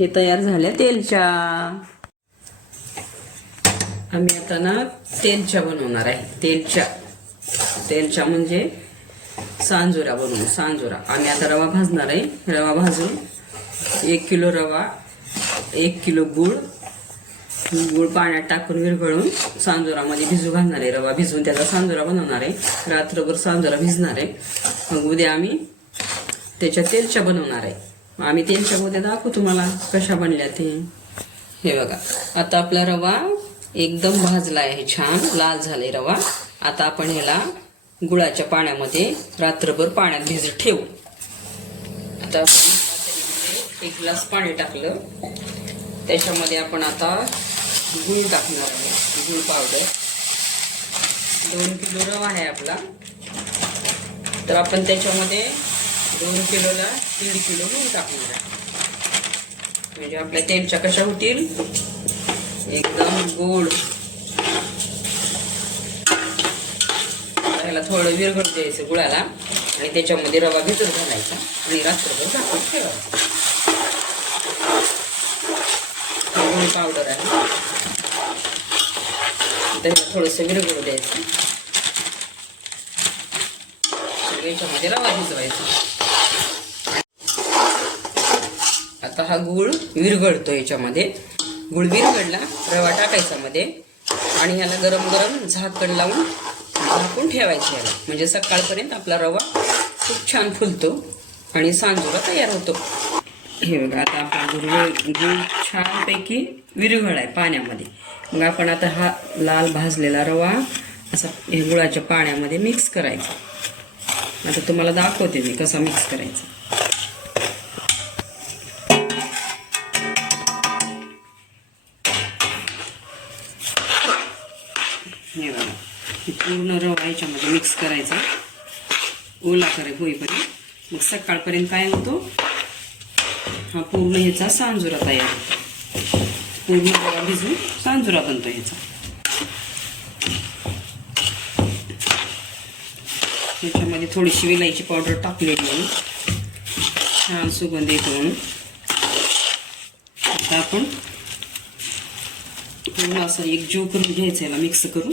हे तयार झाल्या तेलच्या. आम्ही आता ना तेलच्या बनवणार आहे. तेलच्या म्हणजे सांजोरा बनवू. सांजोरा आम्ही आता रवा भाजणार आहे. रवा भाजून 1 किलो रवा, 1 किलो गूळ पाण्यात टाकून विरघळून सांजोरामध्ये भिजू घालणार आहे. रवा भिजवून त्याचा सांजोरा बनवणार आहे. रात्रभर सांजोरा भिजणार आहे. मग उद्या आम्ही त्याच्या तेलच्या बनवणार आहे. आम्ही तेलच्या उद्या दाखवू तुम्हाला कशा बनल्या ते. हे बघा, आता आपला रवा एकदम भाजला आहे, छान लाल झाले रवा. आता आपण ह्याला गुळाच्या पाण्यामध्ये रात्रभर पाण्यात भिजत ठेवू. आता आपण 1 ग्लास पाणी टाकलं, त्याच्यामध्ये आपण आता गूळ टाकणार आहे. गूळ पावडर 2 किलो रवा आहे आपला, तर आपण त्याच्यामध्ये 2 किलोला 1.5 किलो गूळ टाकणार आहे. म्हणजे आपल्या तेलच्या कशा होतील, एकदम गोड. ह्याला थोडं विरघळू द्यायचं गुळाला आणि त्याच्यामध्ये रवा भिजत घालायचा आणि रात्रभर झाकून ठेवायचं. गूळ पावडर आहे, त्याला थोडंसं विरघळू द्यायचं. याच्यामध्ये रवा भिजवायचा. आता हा गूळ विरघळतो. याच्यामध्ये गूळ विरघळला, रवा टाकायचा मध्ये आणि ह्याला गरम गरम झाकण लावून झाकून ठेवायचं याला. म्हणजे सकाळपर्यंत आपला रवा खूप छान फुलतो आणि सांजोरा तयार होतो. हे बघा, आता आपला गूळ छानपैकी विरघळाय पाण्यामध्ये. मग आपण आता हा लाल भाजलेला रवा असा हे गुळाच्या पाण्यामध्ये मिक्स करायचा. आता तुम्हाला दाखवते मी कसा मिक्स करायचा. हे बघा, पूर्ण रवा याच्यामध्ये मिक्स करायचा, ओला होईपर्यंत. मग सकाळपर्यंत काय होतो, हा पूर्ण ह्याचा सांजोरा तयार होतो. पूर्ण रवा भिजून सांजोरा बनतो ह्याचा. ह्याच्यामध्ये थोडीशी विलायची पावडर टाकलेली आहे, छान सुगंध येतो म्हणून. आता आपण पूर्ण असं एकजीव करून घ्यायचं, याला मिक्स करून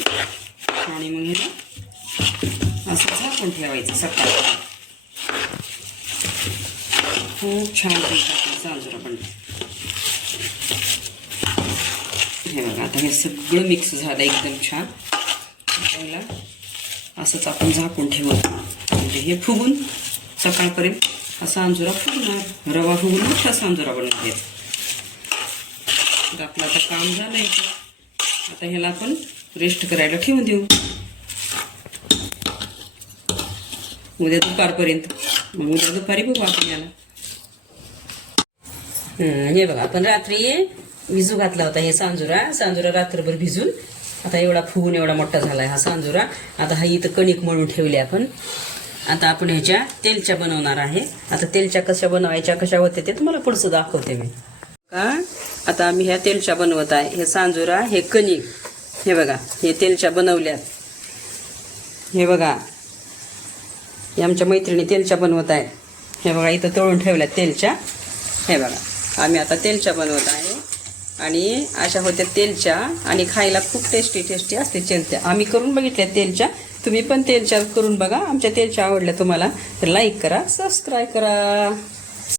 आणि मग ह्याला असं झाकून ठेवायचं सकाळपर्यंत. खूप छान सांजोरा बनतो. हे बघा, आता हे सगळं मिक्स झालं एकदम छान. त्याला असंच आपण झाकून ठेवतो, म्हणजे हे फुगून सकाळपर्यंत हा सांजोरा फुगणार. रवा फुगून मोठा सांजोरा बनवून द्यायचा. तर आपलं आता काम झालंय. आता ह्याला आपण रेस्ट करायला ठेवून देऊ उद्या दुपारपर्यंत. मग उद्या दुपारी बघू आपण याला. हे बघा, आपण रात्री भिजू घातला होता हे सांजोरा रात्रभर भिजून. आता एवढा फुगून एवढा मोठा झालाय हा सांजोरा. आता हा इथं कणिक मळून ठेवली आपण. आता आपण ह्याच्या तेलच्या बनवणार आहे. आता तेलच्या कशा बनवायच्या, कशा होते ते तुम्हाला पुढचं दाखवते मी का. आता आम्ही ह्या तेलच्या बनवत आहे. हे सांजोरा, हे कणिक, हे बघा, हे तेलच्या बनवल्यात. हे बघा, हे आमच्या मैत्रिणी तेलच्या बनवत आहे. हे बघा, इथं तळून ठेवल्यात तेलच्या. हे बघा, आम्ही आता तेलच्या बनवत आहे आणि अशा होत्या तेलच्या आणि खायला खूप टेस्टी असते तेलच्या. आम्ही करून बघितल्या तेलच्या, तुम्ही पण तेलच्या करून बघा. आमच्या तेलच्या आवडल्या तुम्हाला तर लाईक करा, सबस्क्राईब करा.